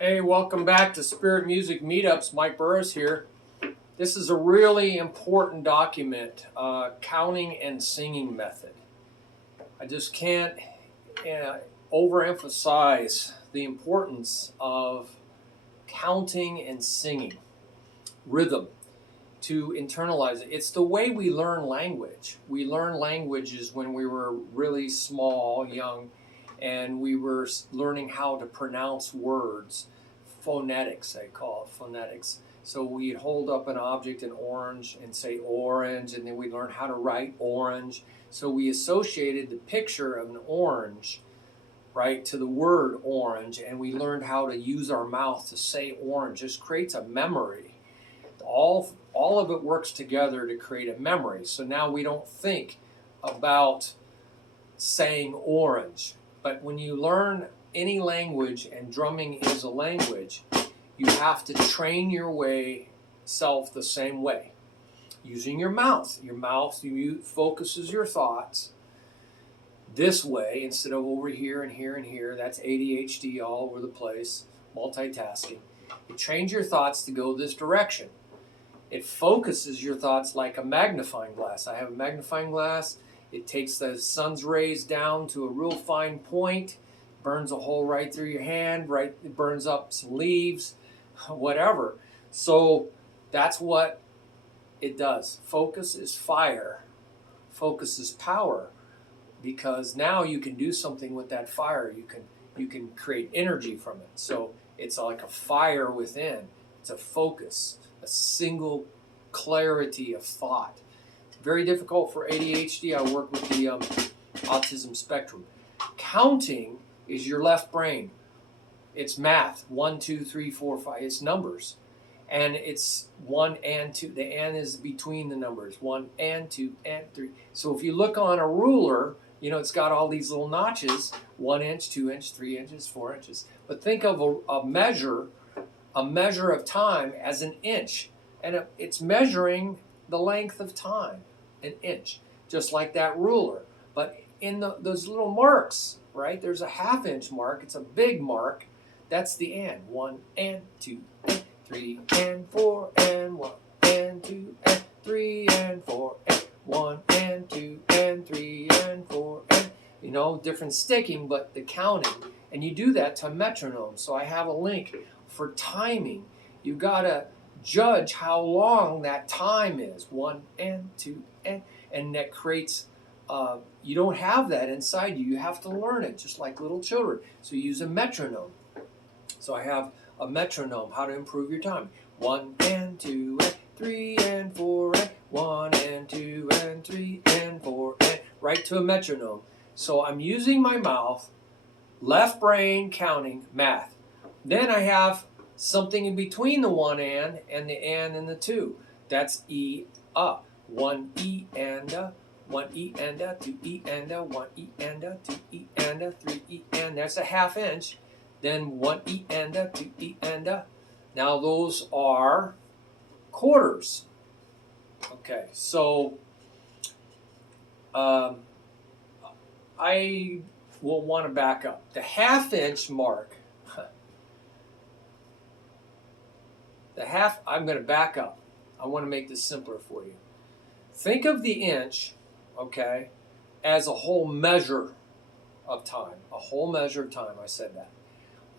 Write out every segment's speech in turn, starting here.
Hey, welcome back to Spirit Music Meetups. Mike Burris here. This is a really important document, counting and singing method. I just can't overemphasize the importance of counting and singing, rhythm, to internalize it. It's the way we learn language. We learn languages when we were really small, young, and we were learning how to pronounce words. Phonetics, they call it phonetics. So we'd hold up an object in orange and say orange, and then we'd learn how to write orange. So we associated the picture of an orange, right, to the word orange, and we learned how to use our mouth to say orange. This creates a memory. All of it works together to create a memory. So now we don't think about saying orange. But when you learn any language, and drumming is a language, you have to train your self the same way. Using your mouth. Your mouth focuses your thoughts this way instead of over here and here and here. That's ADHD all over the place, multitasking. You train your thoughts to go this direction. It focuses your thoughts like a magnifying glass. I have a magnifying glass. It takes the sun's rays down to a real fine point, burns a hole right through your hand, right? It burns up some leaves, whatever. So that's what it does. Focus is fire. Focus is power, because now you can do something with that fire. You can create energy from it. So it's like a fire within. It's a focus, a single clarity of thought. Very difficult for ADHD. I work with the autism spectrum. Counting is your left brain. It's math. 1, 2, 3, 4, 5. It's numbers. And it's 1 and 2. The and is between the numbers. 1 and 2 and 3. So if you look on a ruler, it's got all these little notches. 1 inch, 2 inch, 3 inches, 4 inches. But think of a measure of time as an inch. And it's measuring the length of time, an inch, just like that ruler. But in those little marks, right, there's a ½ inch mark. It's a big mark. That's the and. 1 and 2 and 3 and 4 and 1 and 2 and 3 and 4 and 1 and 2 and 3 and 4 and, different sticking, but the counting. And you do that to metronome. So I have a link for timing. You got to judge how long that time is. 1 and 2 and that creates, you don't have that inside you. You have to learn it, just like little children. So you use a metronome. So I have a metronome, how to improve your time. 1 and 2 and 3 and 4 and 1 and 2 and 3 and 4 and right to a metronome. So I'm using my mouth, left brain counting, math. Then I have something in between the 1 and the and the 2. That's E, 1 E and 1 E and 2 E and 1 E and 2 E and 3 E and. That's a ½ inch. Then 1 E and 2 E and. Now those are quarters. Okay, so I will want to back up. The ½ inch mark. I'm going to back up. I want to make this simpler for you. Think of the inch, okay, as a whole measure of time. A whole measure of time, I said that.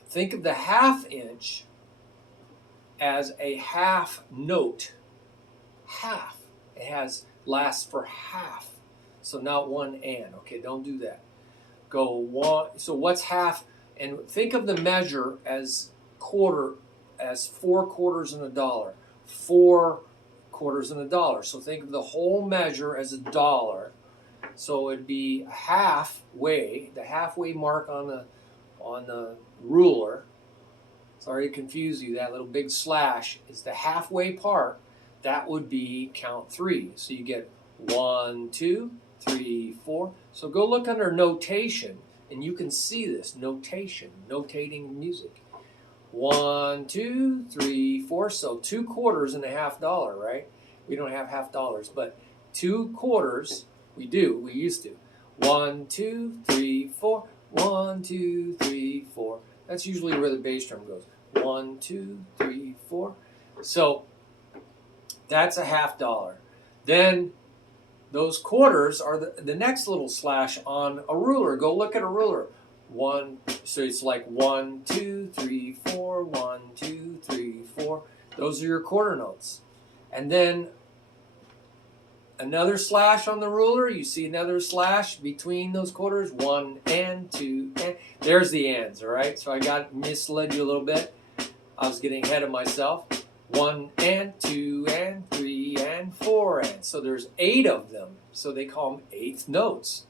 Think of the ½ inch as a half note. Half. It lasts for half. So not 1 and. Okay, don't do that. Go 1. So what's half? And think of the measure as quarter, as 4 quarters in a dollar. 4 quarters in a dollar. So think of the whole measure as $1. So it'd be halfway, the halfway mark on the ruler. Sorry to confuse you. That little big slash is the halfway part. That would be count 3. So you get 1, 2, 3, 4. So go look under notation, and you can see this notation, notating music. 1, 2, 3, 4. So 2 quarters and a $half, right? We don't have $half, but 2 quarters. We do. We used to. 1, 2, 3, 4. 1, 2, 3, 4. That's usually where the bass drum goes. 1, 2, 3, 4. So that's a $50. Then those quarters are the next little slash on a ruler. Go look at a ruler. So it's like 1, 2, 3, 4, 1, 2, 3, 4. Those are your quarter notes. And then another slash on the ruler. You see another slash between those quarters. 1 and 2 and. There's the ands, all right? So I misled you a little bit. I was getting ahead of myself. 1 and 2 and 3 and 4 and. So there's 8 of them. So they call them eighth notes.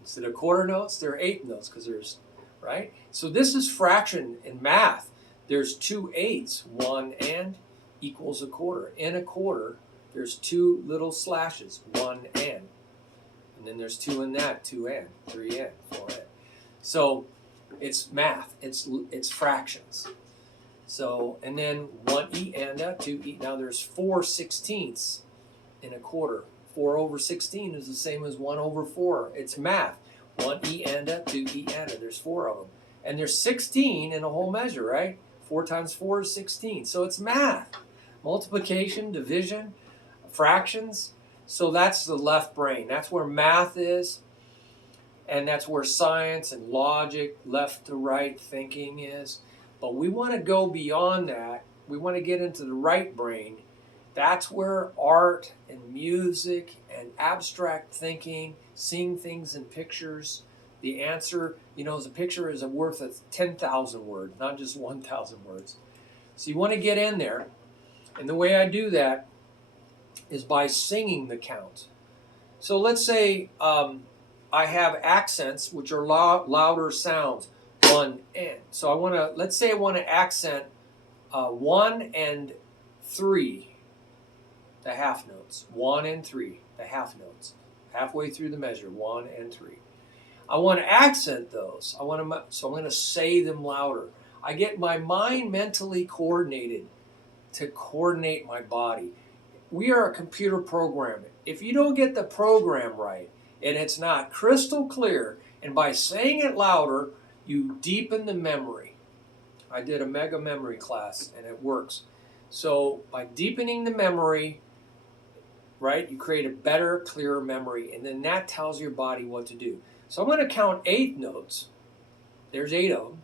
Instead of quarter notes, they're eighth notes because there's, right? So this is fraction in math. There's 2 eighths. 1 and equals a quarter. In a quarter, there's 2 little slashes. 1 and. And then there's 2 in that. 2 and. 3 and. 4 and. So it's math. It's fractions. So, and then 1 e and a, 2 e. Now there's 4 sixteenths in a quarter. 4 over 16 is the same as 1 over 4. It's math. 1 e and a, 2 e and a. There's 4 of them. And there's 16 in a whole measure, right? 4 times 4 is 16. So it's math. Multiplication, division, fractions. So that's the left brain. That's where math is. And that's where science and logic, left to right thinking is. But we want to go beyond that. We want to get into the right brain. That's where art and music and abstract thinking, seeing things in pictures, the answer, as a picture is worth 10,000 words, not just 1,000 words. So you want to get in there. And the way I do that is by singing the count. So let's say I have accents, which are louder sounds. 1 and. So let's say I want to accent 1 and 3, the half notes. 1 and 3, the half notes. Halfway through the measure, 1 and 3. I want to accent those. So I'm going to say them louder. I get my mind mentally coordinated to coordinate my body. We are a computer program. If you don't get the program right, and it's not crystal clear, and by saying it louder, you deepen the memory. I did a mega memory class, and it works. So by deepening the memory, right, you create a better, clearer memory, and then that tells your body what to do. So I'm going to count 8 notes. There's 8 of them.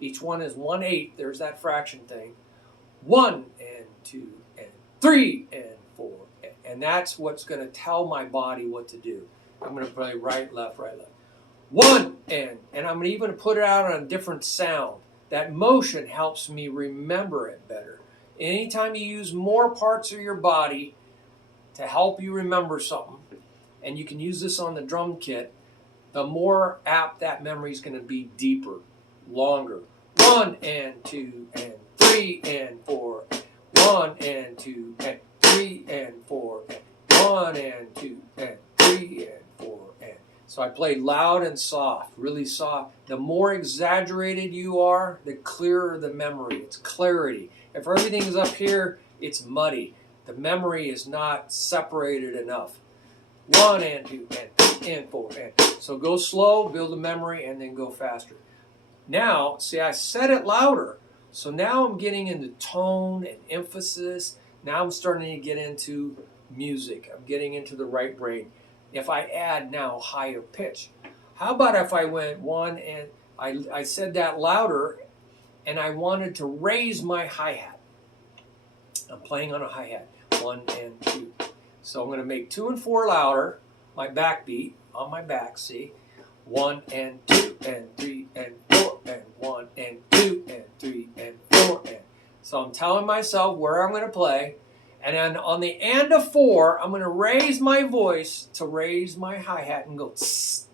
Each one is 1/8. There's that fraction thing. 1 and 2 and 3 and 4. And that's what's going to tell my body what to do. I'm going to play right, left, right, left. 1 and I'm even put it out on a different sound. That motion helps me remember it better. Anytime you use more parts of your body to help you remember something, and you can use this on the drum kit, the more apt that memory is going to be, deeper, longer. 1 and 2 and 3 and 4. 1 and 2 and 3 and 4. 1 and 2 and 3 and 4 and. So I play loud and soft, really soft. The more exaggerated you are, the clearer the memory. It's clarity. If everything is up here, it's muddy. The memory is not separated enough. 1 and 2 and 3 and 4 and. So go slow, build a memory, and then go faster. Now, see, I said it louder. So now I'm getting into tone and emphasis. Now I'm starting to get into music. I'm getting into the right brain. If I add now higher pitch. How about if I went 1 and I said that louder and I wanted to raise my hi-hat. I'm playing on a hi-hat. 1 and 2. So I'm going to make 2 and 4 louder. My backbeat on my back, see? 1 and 2 and 3 and 4 and 1 and 2 and 3 and 4 and. So I'm telling myself where I'm going to play. And then on the and of 4, I'm going to raise my voice to raise my hi-hat and go tss.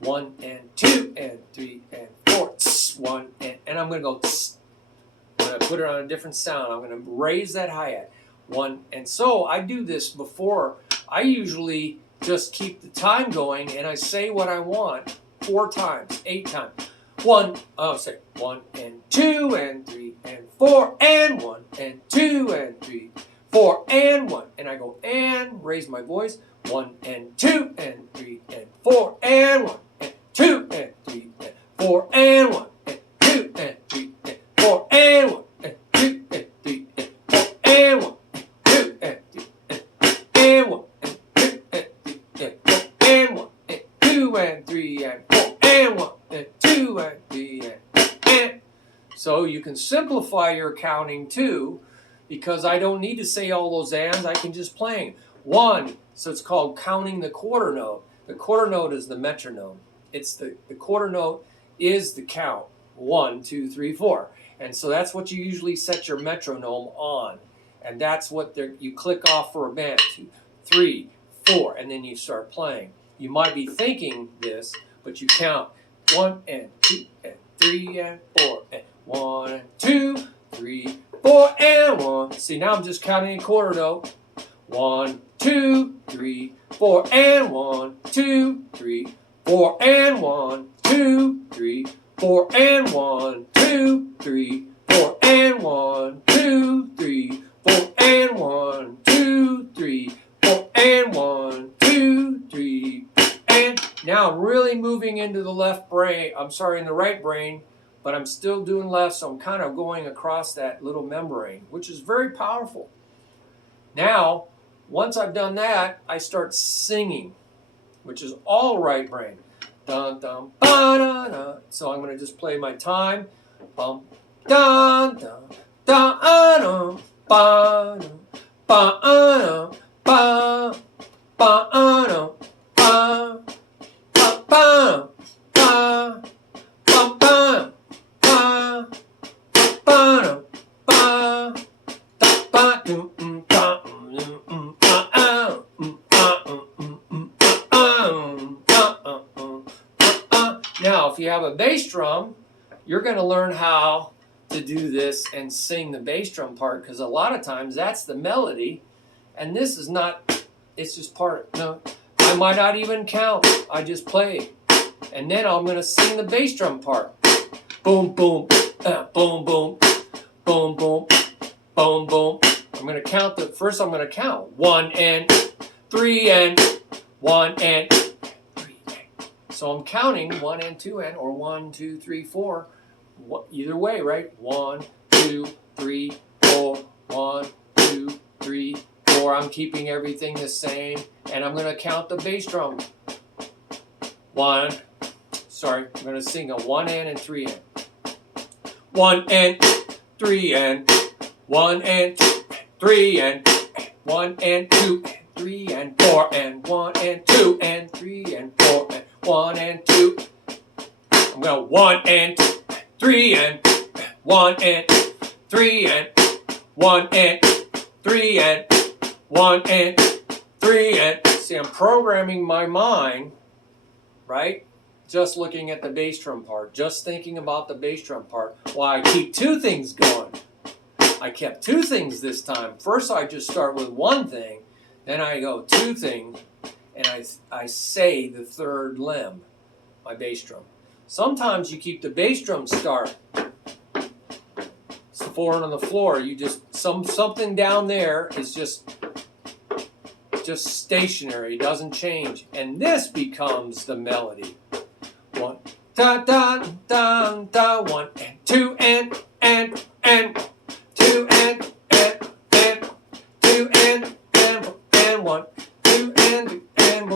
1 and 2 and 3 and 4. Tss, 1 and I'm going to go tss. I'm going to put it on a different sound. I'm going to raise that hi-hat. 1 and so I do this before. I usually just keep the time going and I say what I want 4 times, 8 times. 1 and 2 and 3 and 4 and 1 and 2 and 3, 4 and 1. And I go and raise my voice. 1 and 2 and 3 and 4 and 1 and 2 and 3 and 4 and 1 and 2 and 3 and 4 and So you can simplify your counting too, because I don't need to say all those ands. I can just play 1. So it's called counting the quarter note. The quarter note is the metronome. It's the quarter note is the count. 1, 2, 3, 4. And so that's what you usually set your metronome on. And that's what you click off for a band. 2, 3, 4, and then you start playing. You might be thinking this, but you count 1 and 2 and 3 and 4 and 1 and 2, 3, 4 and 1. See, now I'm just counting a quarter note. 1, 2, 3, 4 and 1, 2, 3, 4 and 1, 2, 3, 4 and 1, 2, 3, 4 and 1, 2, 3, 4 and 1, 2, 3, 4 and 1, 2, 3, and now I'm really moving into the left brain. I'm sorry, in the right brain, but I'm still doing left, so I'm kind of going across that little membrane, which is very powerful. Now, once I've done that, I start singing, which is all right brain. Dun, dun, ba, da, da. So I'm going to just play my time. Bum, dun, dun, dun, dun, ba, dun, ba, dun, ba, ba, dun, ba, ba, ba, ba, ba, ba, ba, ba, ba, ba, dum, ba. Now, if you have a bass drum, you're going to learn how to do this and sing the bass drum part, because a lot of times that's the melody, and this is not, it's just part, no, I might not even count, I just play, and then I'm going to sing the bass drum part. Boom, boom, boom, boom, boom, boom, boom, boom. I'm going to count first I'm going to count 1 and 3 and 1 and 3 and. So I'm counting 1 and 2 and, or 1, 2, 3, 4. Either way, right? 1, 2, 3, 4, 1, 2, 3, 4. I'm keeping everything the same, and I'm going to count the bass drum. I'm going to sing a 1 and 3 and. 1 and 3 and. 1 and 3 and. 1 and 2 and 3 and 4 and 1 and 2 and 3 and 4 and 1 and 2. I'm going 1 and 3 and 1 and 3 and 1 and 3 and 1 and 3 and. See, I'm programming my mind, right? Just looking at the bass drum part, just thinking about the bass drum part. Well, I keep 2 things going. I kept 2 things this time. First, I just start with 1 thing, then I go 2 things, and I say the 3rd limb, my bass drum. Sometimes you keep the bass drum start. It's 4 on the floor. You just something down there is just stationary. It doesn't change, and this becomes the melody. 1 da da da da 1 and 2 and 2 and 2 and 2 and 1 2 and 2 and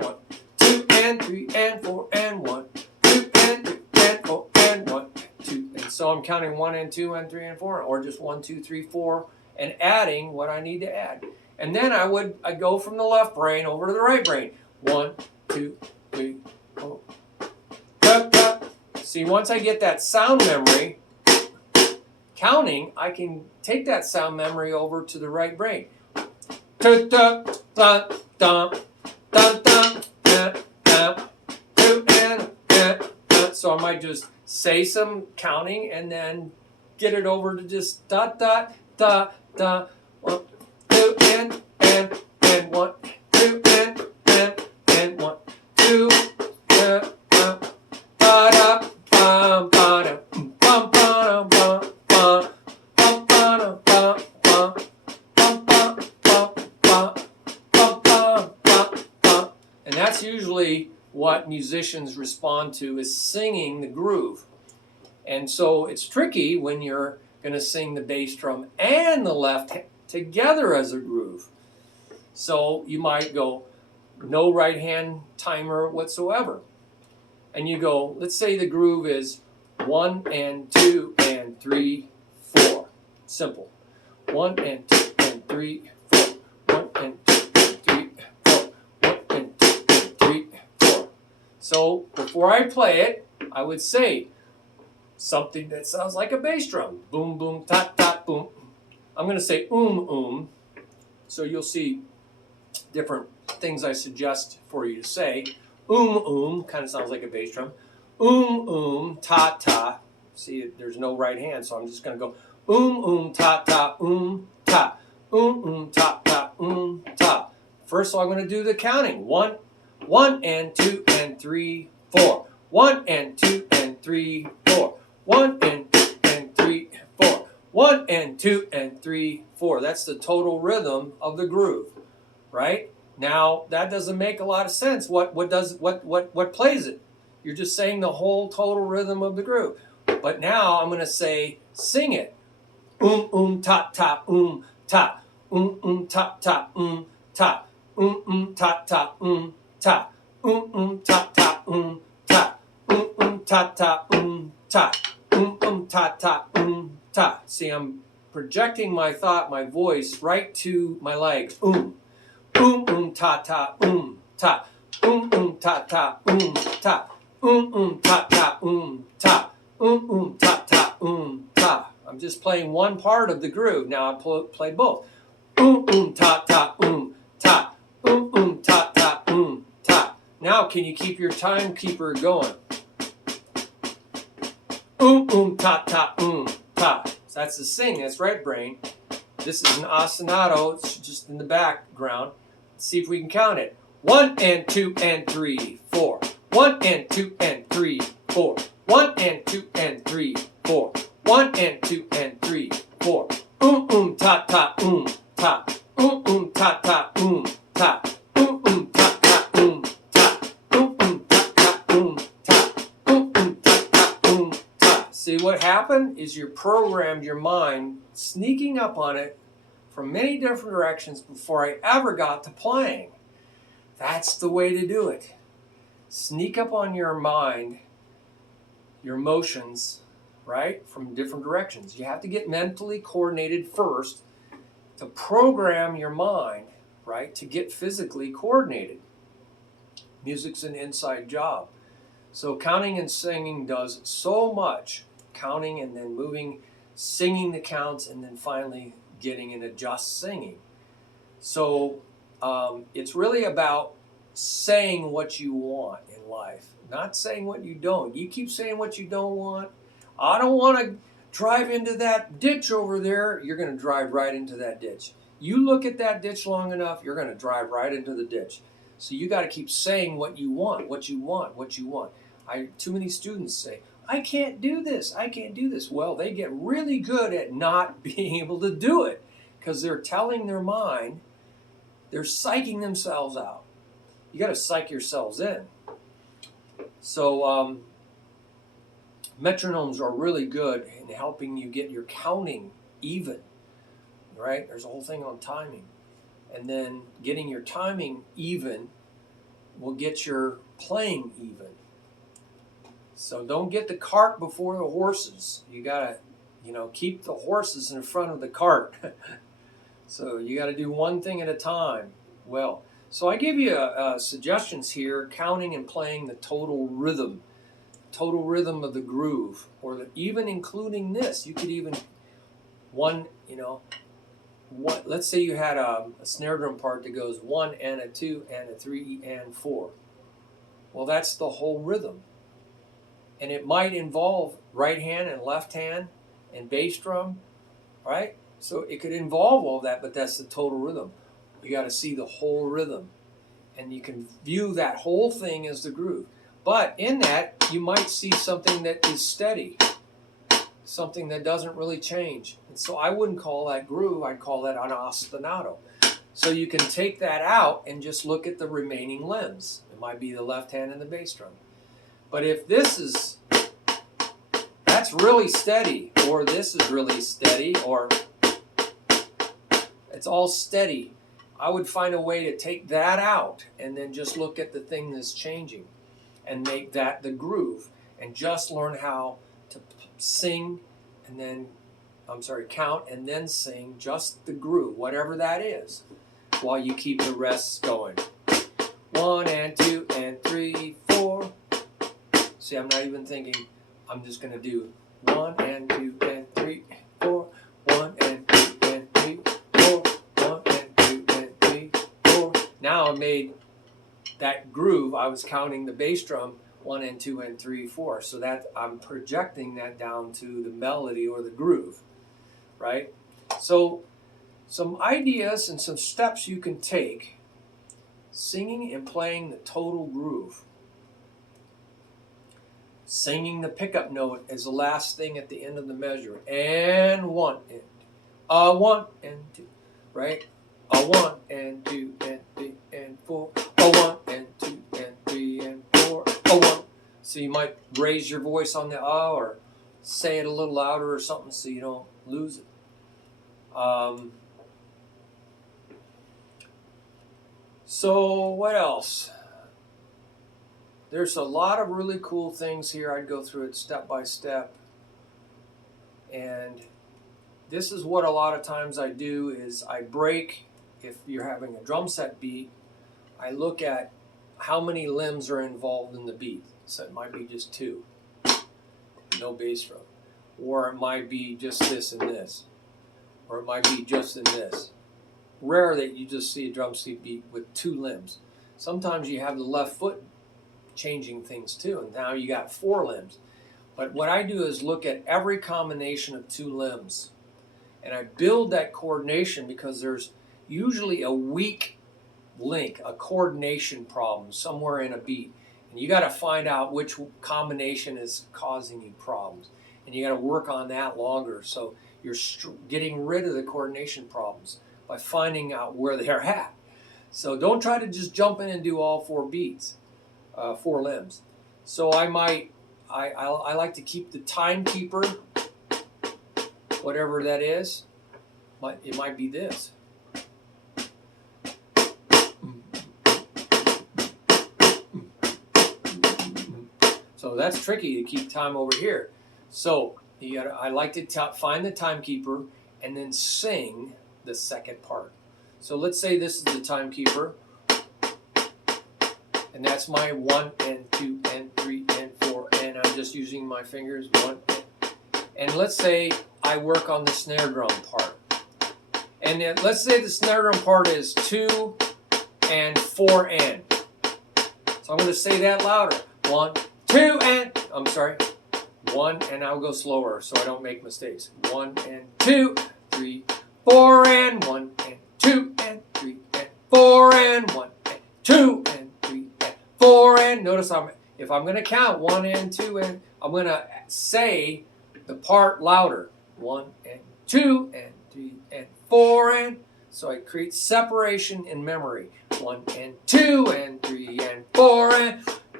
1 2 and 3 and 4 and 1 2 and 3 and 4 and 1 2. And so I'm counting 1 and 2 and 3 and 4, or just 1 2 3 4, and adding what I need to add. And then I'd go from the left brain over to the right brain. 1 2 3 4. See, once I get that sound memory counting, I can take that sound memory over to the right brain. So I might just say some counting and then get it over to just da da da da 1 2 and 1 2 and 1 2 and that's usually what musicians respond to, is singing the groove. And so it's tricky when you're going to sing the bass drum and the left together as a groove. So you might go no right hand timer whatsoever. And you go, let's say the groove is 1 and 2 and and 3, 4. Simple. 1 and 2 and 3, 4. 1 and 2 and 3, 4. 1 and 2 and 3, 4. So before I play it, I would say something that sounds like a bass drum. Boom, boom, ta, ta, boom. I'm going to say So you'll see different things I suggest for you to say. Kind of sounds like a bass drum. Ta, ta. See, there's no right hand, so I'm just going to go ta, ta, ta. Ta, ta, ta. First, so I'm going to do the counting. 1 and 2 and 3, 4. 1 and 2 and 3, 4. 1 and 2 and 3, 4. 1 and 2 and 3, 4. That's the total rhythm of the groove, right? Now that doesn't make a lot of sense. What plays it? You're just saying the whole total rhythm of the groove. But now I'm going to say sing it. Ta ta ta. Ta ta ta ta. Ta ta ta ta. Ta ta ta ta. Ta. See, I'm projecting my thought, my voice, right to my legs. Ta ta ta. Ta ta ta. Ta ta ta. Ta ta ta. I'm just playing one part of the groove. Now I play both. Ta ta ta. Ta ta ta. Now can you keep your timekeeper going? Ta ta ta. So that's the sing. That's right, brain. This is an ostinato. It's just in the background. Let's see if we can count it. 1 and 2 and 3, 4. 1 and 2 and 3, 4. 1 and 2 and 3, 4. 1 and 2 and 3, 4. Ta ta ta. Ta ta ta. Ta. Ta ta ta. See, what happened is you programmed your mind sneaking up on it from many different directions before I ever got to playing. That's the way to do it. Sneak up on your mind, your emotions, right, from different directions. You have to get mentally coordinated first to program your mind, right, to get physically coordinated. Music's an inside job. So counting and singing does so much. Counting and then moving, singing the counts, and then finally getting into just singing. So it's really about saying what you want in life, not saying what you don't. You keep saying what you don't want. I don't want to drive into that ditch over there. You're going to drive right into that ditch. You look at that ditch long enough, you're going to drive right into the ditch. So you got to keep saying what you want, what you want, what you want. Too many students say, I can't do this, I can't do this. Well, they get really good at not being able to do it because they're telling their mind, they're psyching themselves out. You got to psych yourselves in. So metronomes are really good in helping you get your counting even, right? There's a whole thing on timing. And then getting your timing even will get your playing even. So don't get the cart before the horses. You got to, keep the horses in front of the cart. So you got to do one thing at a time. Well, so I give you suggestions here, counting and playing the total rhythm of the groove, or even including this. You could even let's say you had a snare drum part that goes 1 and a 2 and a 3 and 4. Well, that's the whole rhythm. And it might involve right hand and left hand and bass drum, right? So it could involve all that, but that's the total rhythm. You got to see the whole rhythm. And you can view that whole thing as the groove. But in that, you might see something that is steady, something that doesn't really change. And so I wouldn't call that groove, I'd call that an ostinato. So you can take that out and just look at the remaining limbs. It might be the left hand and the bass drum. But if that's really steady, or this is really steady, or it's all steady, I would find a way to take that out and then just look at the thing that's changing and make that the groove and just learn how to sing and then, count and then sing just the groove, whatever that is, while you keep the rests going. 1 and 2 and 3, 4. See, I'm not even thinking. I'm just going to do 1 and 2 and 3, 4. 1 and 2 and 3, 4. 1 and 2 and 3, 4. Now I made that groove. I was counting the bass drum 1 and 2 and 3, 4. So that I'm projecting that down to the melody or the groove, right? So some ideas and some steps you can take, singing and playing the total groove. Singing the pickup note as the last thing at the end of the measure. And 1 and 1 and 2, right? 1 and 2 and 3 and 4. 1 and 2 and 3 and 4. 1. So you might raise your voice on the or say it a little louder or something so you don't lose it. So what else? There's a lot of really cool things here. I'd go through it step by step. And this is what a lot of times I do is I break, if you're having a drum set beat, I look at how many limbs are involved in the beat. So it might be just 2, no bass drum. Or it might be just this and this. Or it might be just in this. Rare that you just see a drum set beat with 2 limbs. Sometimes you have the left foot changing things too, and now you got 4 limbs. But what I do is look at every combination of 2 limbs, and I build that coordination because there's usually a weak link, a coordination problem somewhere in a beat, and you got to find out which combination is causing you problems, and you got to work on that longer. So you're getting rid of the coordination problems by finding out where they're at. So don't try to just jump in and do all 4 beats. 4 limbs. So I like to keep the timekeeper, whatever that is. It might be this. So that's tricky to keep time over here. So I like to find the timekeeper and then sing the second part. So let's say this is the timekeeper. And that's my 1 and 2 and 3 and 4, and I'm just using my fingers. 1 and let's say I work on the snare drum part, and then let's say the snare drum part is 2 and 4 and. So I'm going to say that louder. 1, 2 and. 1 and I'll go slower so I don't make mistakes. 1 and 2, 3, 4 and 1 and 2 and 3 and 4 and 1 and 2 and 4 and. Notice if I'm going to count 1 and 2 and, I'm going to say the part louder. 1 and 2 and 3 and 4 and. So I create separation in memory. 1 and 2 and 3 and 4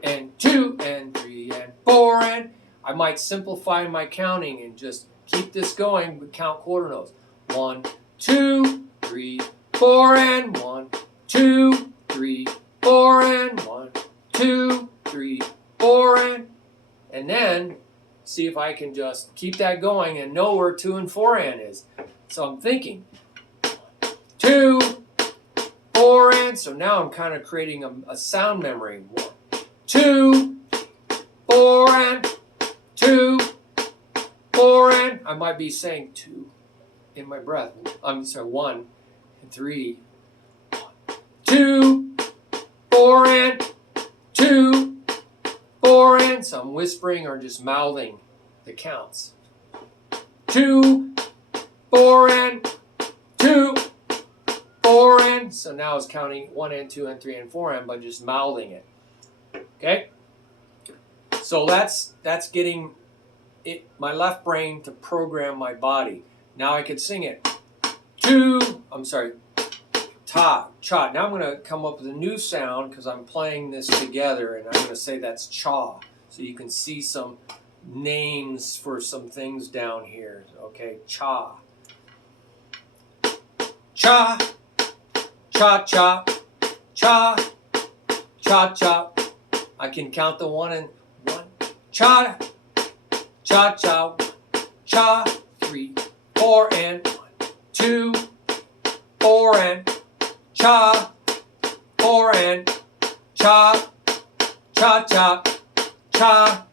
and 2 and 3 and 4 and. I might simplify my counting and just keep this going, but count quarter notes. 1, 2, 3, 4 and 1, 2, 3, 4 and 1, 2, 3, 4 and then see if I can just keep that going and know where 2 and 4 and is. So I'm thinking 2, 4 and. So now I'm kind of creating a sound memory. 1, 2, 4 and 2, 4 and. I might be saying 2 in my breath. I'm sorry, 1 and 3, 2, 4 and 2, 4 and. So I'm whispering or just mouthing the counts. 2, 4 and 2, 4 and. So now it's counting 1 and 2 and 3 and 4 and by just mouthing it. Okay? So that's getting my left brain to program my body. Now I could sing it. Ta, cha. Now I'm going to come up with a new sound because I'm playing this together, and I'm going to say that's cha. So you can see some names for some things down here. Okay, cha. Cha, cha, cha, cha, cha, cha. I can count the 1 and 1. Cha, cha, cha, cha, 3, 4, and 1, 2, 4, and cha, 4, and cha, cha, cha, cha,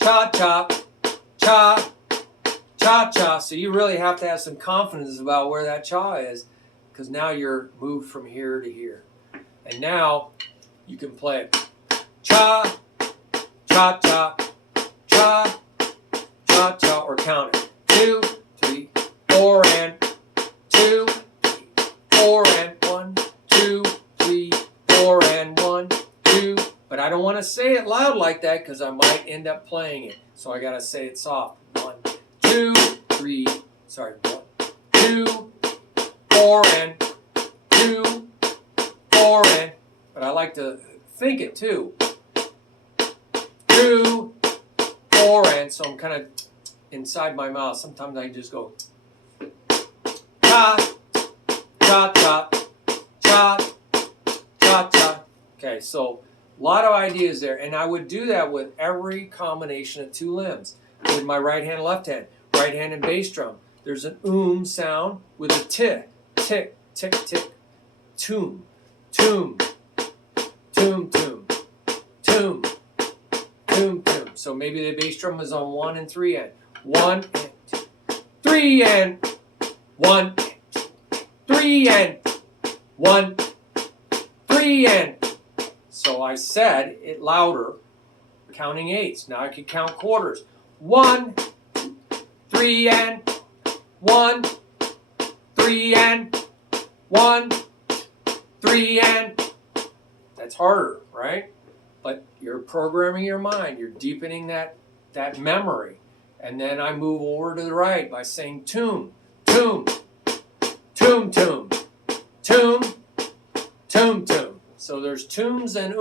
cha, cha, cha, cha, cha. So you really have to have some confidence about where that cha is, because now you're moved from here to here. And now you can play it. Cha, cha, cha, cha, cha, cha, or count it. 2, 3, 4, and 2, 4, and 1, 2, 3, 4, and 1, 2. But I don't want to say it loud like that because I might end up playing it. So I got to say it soft. 1, 2, 3, sorry, 1, 2, 4, and 2, 4, and, but I like to think it too. 2, 4, and, so I'm kind of inside my mouth. Sometimes I just go cha, cha, cha, cha, cha, cha. Okay, so a lot of ideas there, and I would do that with every combination of two limbs. With my right hand, left hand, right hand and bass drum. There's an sound with a tick, tick, tick, tick, toom, toom, toom, toom, toom, toom, toom. So maybe the bass drum is on 1 and 3 and 1 and 2, 3 and 1, 3 and 1, 3 and. So I said it louder, counting eighths. Now I could count quarters. 1, 3 and 1, 3 and 1, 3 and. That's harder, right? But you're programming your mind. You're deepening that memory. And then I move over to the right by saying toom, toom, toom, toom, toom, toom, toom. So there's tooms and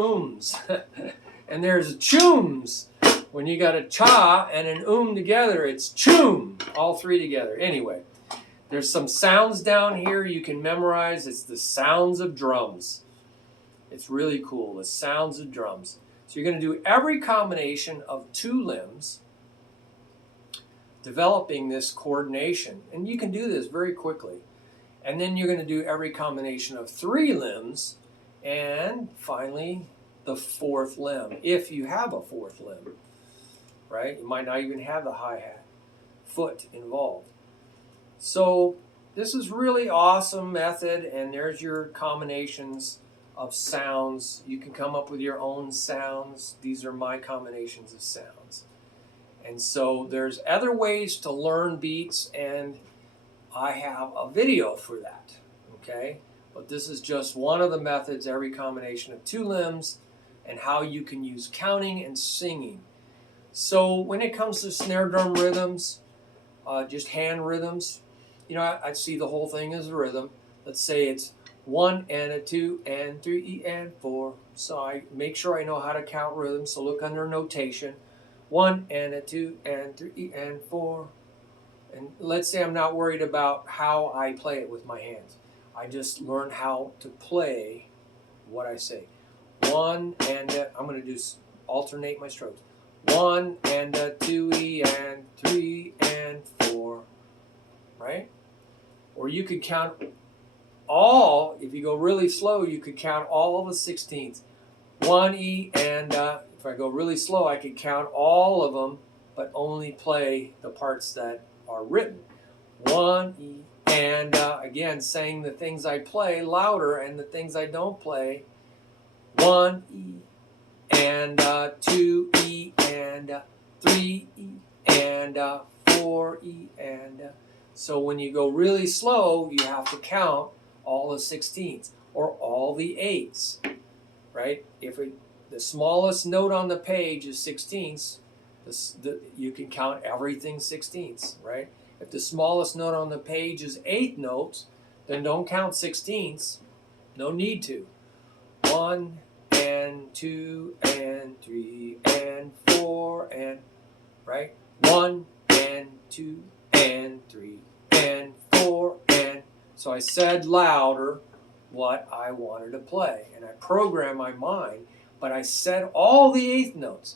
and there's chooms. When you got a cha and an together, it's choom, all three together. Anyway, there's some sounds down here you can memorize. It's the sounds of drums. It's really cool, the sounds of drums. So you're going to do every combination of two limbs, developing this coordination. And you can do this very quickly. And then you're going to do every combination of 3 limbs, and finally the 4th limb, if you have a 4th limb, right? You might not even have the hi-hat foot involved. So this is really awesome method, and there's your combinations of sounds. You can come up with your own sounds. These are my combinations of sounds. And so there's other ways to learn beats, and I have a video for that, okay? But this is just one of the methods, every combination of 2 limbs, and how you can use counting and singing. So when it comes to snare drum rhythms, just hand rhythms, you know, I see the whole thing as a rhythm. Let's say it's 1 and a 2 and 3 and 4. So I make sure I know how to count rhythms. So look under notation. 1 and a 2 and 3 and 4. And let's say I'm not worried about how I play it with my hands. I just learn how to play what I say. 1 and a, I'm going to do alternate my strokes. 1 and a 2 and 3 and 4, right? Or you could count all. If you go really slow, you could count all of the 16ths. 1 E and if I go really slow, I could count all of them, but only play the parts that are written. 1 E. And again, saying the things I play louder and the things I don't play. 1 E and 2 E and 3 E and 4 E and. So when you go really slow, you have to count all the 16ths or all the 8ths, right? If the smallest note on the page is 16ths, you can count everything 16ths, right? If the smallest note on the page is 8 notes, then don't count 16ths. No need to. 1 and 2 and 3 and 4 and, right? 1 and 2 and 3 and 4 and. So I said louder what I wanted to play, and I programmed my mind, but I said all the 8th notes.